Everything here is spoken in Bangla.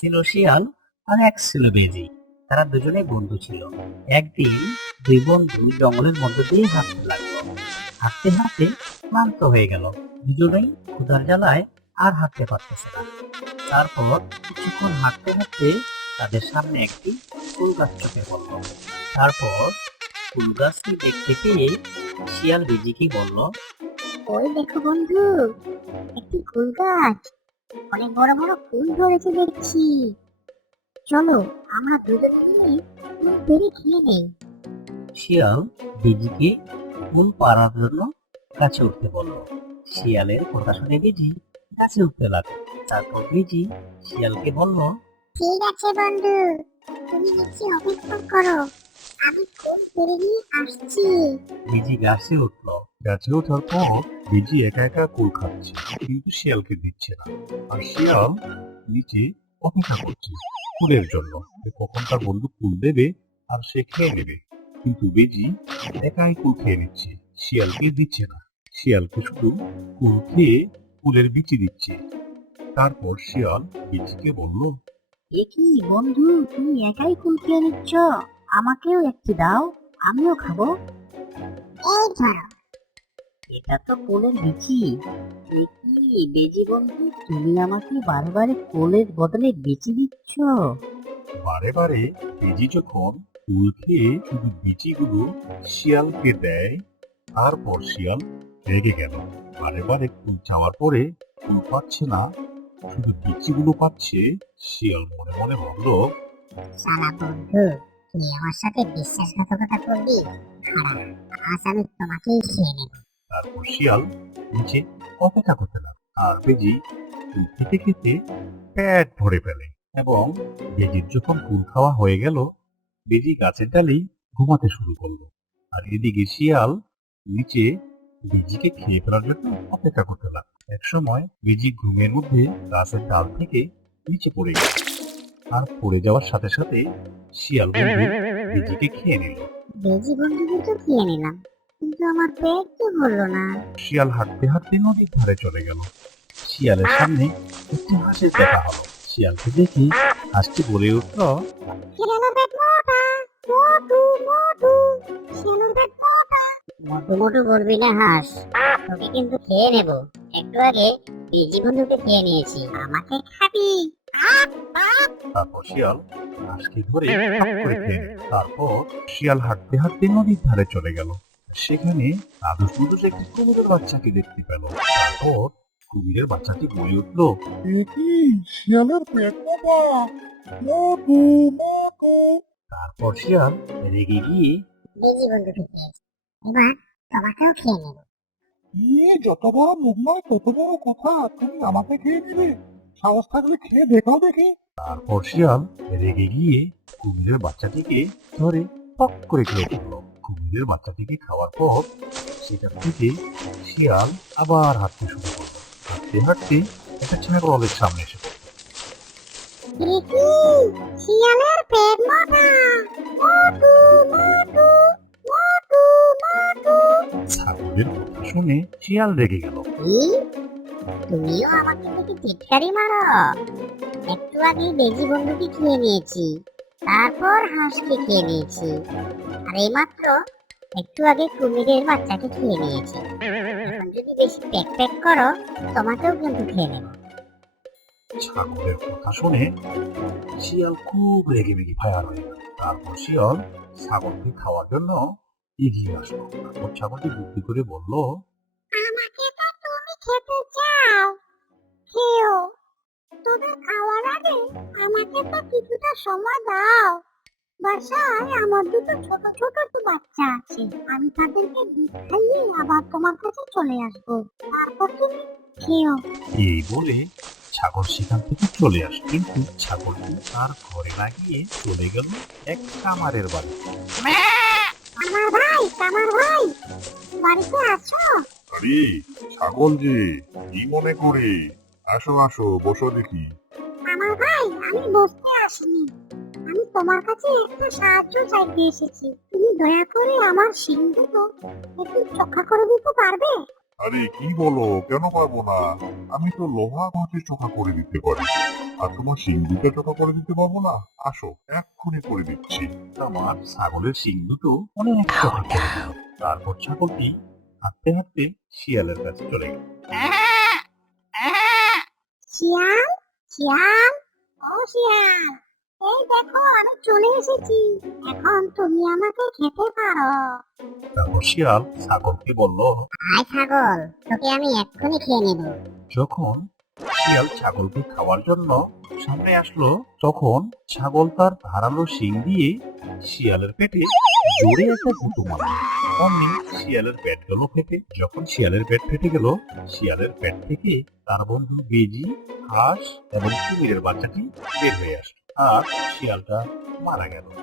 ছিল শিয়াল আর এক ছিল বেজি। তারা দুজনে বন্ধু ছিল। একদিন দুই বন্ধু জঙ্গলের মধ্য দিয়ে হাঁটতে লাগল। হাঁটতে হাঁটতে ক্লান্ত হয়ে গেল। দুজনেই ক্ষুধার জ্বালায় আর হাঁটতে পারতেছে না। তারপর কিছুক্ষণ হাঁটতে হাঁটতে তাদের সামনে একটি ফুল গাছ চোখে পড়ল। তারপর ফুল গাছটি দেখতে পেয়ে শিয়াল বেজিকে বলল, ওই দেখো বন্ধু, একটি ফুল গাছ। অনেক বড় বড় ফুল ধরেছে দেখছি। চলো আমরা দুজনে মিলে ফুল পেরে খেয়ে নেই। শিয়াল বেজিকে ফুল পাড়ার জন্য গাছে উঠতে বলল। শিয়ালের কথা শুনে বেজি গাছে উঠতে লাগল। তারপর বেজি শিয়ালকে বলল ঠিক আছে বন্ধু তুমি নিচে অপেক্ষা করো। আমি ফুল পেরে নিয়ে আসছি। বেজি গাছে উঠল। গাছে ওঠার পর বিজি একা একা কুল খাচ্ছে? কিন্তু শিয়ালকে দিচ্ছে না। আর শিয়াল নিচে অপেক্ষা করছে কুলের জন্য। যে কখন তার বন্ধু কুল দেবে আর সে খেয়ে নেবে। কিন্তু বেজি একাই কুল খেয়ে নিচ্ছে। শিয়ালকে দিচ্ছে না। শিয়ালকে শুধু কুল খেয়ে কুলের বিচি দিচ্ছে। তারপর শিয়াল বিচিকে বলল এ কি বন্ধু তুমি একাই কুল খেয়ে নিচ্ছ? আমাকেও একটি দাও আমিও খাব। এই ধরো। এটা তো কোলের বিচি কি বেজি বন্ধু তুমি আমাকে বারবার কোলের বদলে বিচি দিচ্ছ। বারে বারে বেজি যখন ফুল খেয়ে শুধু বিচিগুলো শিয়ালকে দেয় তারপর শিয়াল রেগে গেল। বারে বারে কুল চাওয়ার পরে ফুল পাচ্ছে না শুধু বিচিগুলো পাচ্ছে শিয়াল মনে মনে ভাবল শালা বন্ধু তুই আমার সাথে বিশ্বাসঘাতকতা করবি? খারাপ আজ আমি তোমাকেই খেয়ে নেব। তারপর শিয়াল নিচে অপেক্ষা করতে লাগল। আর বেজি খেতে খেতে পেট ভরে ফেলে এবং বেজির যখন ফুল খাওয়া হয়ে গেল, বেজি গাছের ডালেই ঘুমাতে শুরু করল। আর এদিকে শিয়াল নিচে বেজিকে খেয়ে ফেলার জন্য অপেক্ষা করতে লাগল। এক সময় বেজি ঘুমের মধ্যে গাছের ডাল থেকে নিচে পড়ে গেল। আর পড়ে যাওয়ার সাথে সাথে শিয়াল বেজিকে খেয়ে নিল। বেজি বন্ধুকে তো খেয়ে নিলাম। কিন্তু আমার পেট তো ভরলো না। শিয়াল হাঁটতে হাঁটতে নদীর ধারে চলে গেল। শিয়ালের সামনে একটি হাঁসের দেখা হলো। শিয়ালকে দেখে হাঁসটি বলে উঠল মোটা মোটু বলবি না হাঁস তোকে কিন্তু খেয়ে নেব। একটু আগে বেজি বন্ধুকে খেয়ে নিয়েছি আমাকে খাবি। তারপর শিয়াল হাঁসকে ধরে করে খেয়ে। তারপর শিয়াল হাঁটতে হাঁটতে নদীর ধারে চলে গেল। সেখানে আদুস মুদুস একটি কুমিরের বাচ্চাকে দেখতে পেল। তারপর কুমিরের বাচ্চাটি বলে উঠল কি শিয়ালের পেট তারপর শিয়াল রেগে গিয়ে বেজি বন্ধুকে খেয়েছি এবার তোমাকেও খেয়ে নেব। ইয়ে যত বড় মুখ নয় তত বড় কথা তুমি আমাকে খেয়ে দিবে সাহস থাকলে খেয়ে দেখাও দেখি। তারপর শিয়াল রেগে গিয়ে কুমিরের বাচ্চাটিকে ধরে পক করে খেয়ে ফেলল কুমিরের বাচ্চাটিকে খাওয়ার পর সেটা থেকে শিয়াল আবার হাঁটতে শুরু করল। হাঁটতে হাঁটতে একটা ছাগলের সামনে এসে শিয়ালের পেট মোটা। মোটু মোটু মোটু মোটু। ছাগলের কথা শুনে শিয়াল রেগে গেল। তুমিও আমাকে দেখে টিটকারি মারো। একটু আগে বেজি বন্ধুকে খেয়ে নিয়েছি। তারপর হাঁসকে খেয়ে নিয়েছি। আর এইমাত্র একটু আগে কুমিরের বাচ্চাকে খেয়ে নিয়েছি। এখন যদি বেশি প্যাক প্যাক করো তোমাকেও কিন্তু খেয়ে নেব। ছাগলের কথা শুনে শিয়াল খুব রেগে মেগে ফায়ার হয়ে তারপর শিয়াল ছাগলকে খাওয়ার জন্য এগিয়ে আসলো। তারপর ছাগলটি বুদ্ধি করে বলল আমাকে তো তুমি খেতে চাও। খেও। তবে খাওয়ার আগে আমাকে তো কিছুটা সময় দাও। বাসায় আমার দুটো ছোট ছোট তো বাচ্চা আছে। আমি তাদেরকে দুধ খাইয়ে আবার তোমার কাছে চলে আসব। তারপর তুমি খেও। এই বলে ছাগল সেখান থেকে চলে আসে। কিন্তু ছাগলটি তার ঘরে না গিয়ে চলে গেল এক কামারের বাড়ি আমার ভাই আমার ভাই বাড়িতে আছো? আরে ছাগল যে কি মনে করে? আসো আসো বসো দেখি। আমার ভাই আমি বসতে আসিনি। আমি তোমার কাছে একটা সাহায্য চাইতে এসেছি। তুমি দয়া করে আমার সিং দুটো একটু চোখা করে দিতে পারবে? আরে কি বলো? কেন পারব না? আমি তো লোহা ঘষে চোখা করে দিতে পারি। আর তোমার শিং দুটো চোখা করে দিতে পারব না? আসো এক্ষুনি করে দিচ্ছি। আমার ছাগলের শিং দুটো অনেক চোখা করে দিল। তারপর ছাগলটি হাঁটতে হাঁটতে শিয়ালের কাছে চলে গেল। শিয়াল? শিয়াল? ও শিয়াল এই দেখো আমি চলে এসেছি। এখন তুমি আমাকে খেতে পারো। শিয়াল ছাগলকে বলল? আয় ছাগল তোকে আমি এক্ষুনি খেয়ে নেব। যখন শিয়াল ছাগলকে খাওয়ার জন্য সামনে আসলো তখন ছাগল তার ধারালো শিং দিয়ে শিয়ালের পেটে জোরে একটা গুঁতো মারল। অমনি শিয়ালের পেট গেল ফেটে। যখন শিয়ালের পেট ফেটে গেল, শিয়ালের পেট থেকে তার বন্ধু বেজি, হাঁস এবং কুমিরের বাচ্চাটি বের হয়ে আসে আর শিয়ালটা মারা গেল।